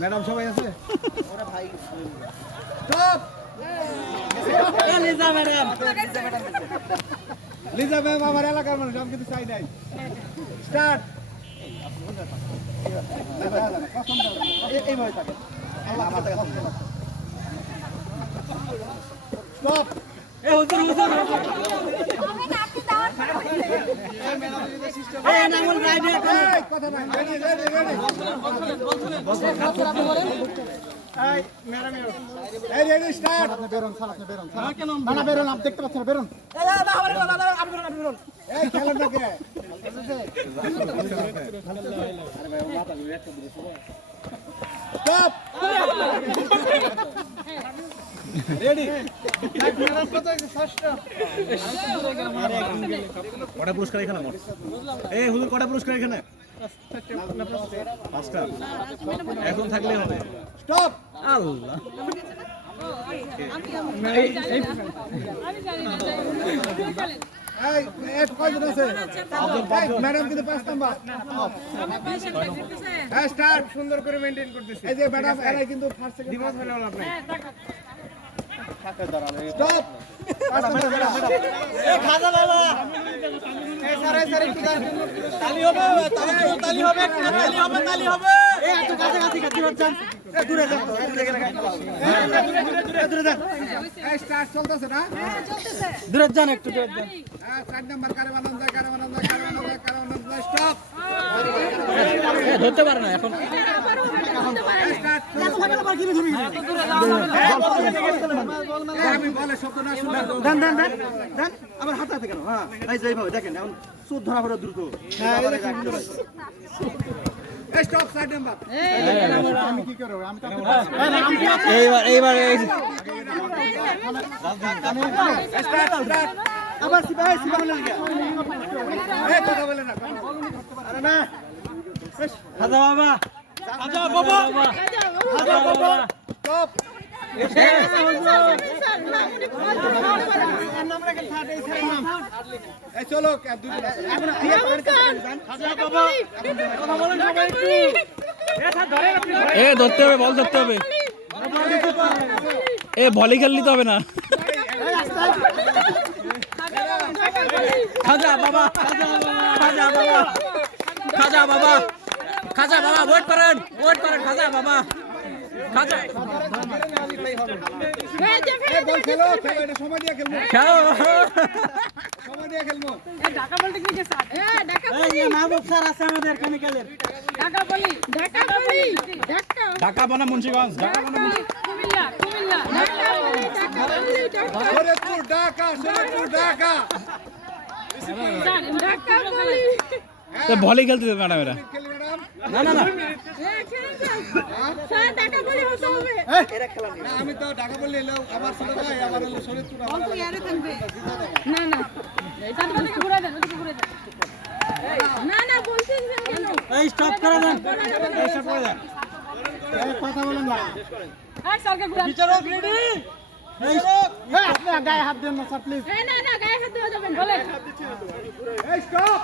Madam সবাই আছে? Liza ma'am আমার এলাকার মানুষ আমি কিন্তু চাই নাই। স্টার্ট! এইভাবে থাকে স্টপ! এ হুজুর হুজুর। দেখতে পাচ্ছেন বেরোন খেলেন কটা পুরস্কার এখানে মোট? এই হুজুর কটা পুরস্কার এখানে? পাঁচটা। এখন থাকলেই হবে। স্টপ আল্লাহ। ম্যাডাম কিন্তু পাঁচ নাম্বার। হ্যাঁ স্টার্ট সুন্দর করে মেইনটেইন করতেছি। এই যে ম্যাডাম এরাই কিন্তু ফার্স্ট সেকেন্ড দিবস হলে লাভ নাই। দূরে যান একটু স্টপ ধরতে পারে না এখন আমি বলে শব্দ না শুনলে দেন দেন দেন দেন আবার হাতে হাতে কেন হ্যাঁ এই যে এইভাবে দেখেন এখন সুদ ধরা পড়ে দ্রুত চার এইবার এইবার আবার সিপাহি সিপাহি লাগে এই কথা বলে না আরে না খাজা বাবা খাজা বাবা চলো। এ, ধরতে হবে, বল ধরতে হবে এ, ভলি খেললি তো হবে না খাজা, বাবা খাজা বাবা খাজা বাবা খাজা, বাবা ওয়েট করেন ওয়েট করেন, খাজা, বাবা ঢাকা বলতে কি স্যার ঢাকা এই যে মাহবুব স্যার আছে আমাদের কেমিক্যালের ঢাকা বলি ঢাকা বলি ঢাকা ঢাকা বনা মুন্সিগঞ্জ। ঢাকা বনা কুমিল্লা কুমিল্লা ঢাকা ঢাকা। ঢাকা শরীয়তপুর ঢাকা শরীয়তপুর ঢাকা ঢাকা বলি ভলি খেলতে ম্যাডাম? এরা না না। না আমি তো ঢাকা বললে এলো আমার ছোট ভাই আমার হলো শরীরপুর না না। ঘুরে দেন ঘুরে দেন না না বলছেন এই স্টপ করে দেন এই স্টপ করে দেন এই কথা বলেন না। এই সরকে ঘুরে বিচারক রেডি গায়ে হাত দেন না স্যার প্লিজ না না গায়ে হাত দেওয়া যাবে না বলেন। এই স্টপ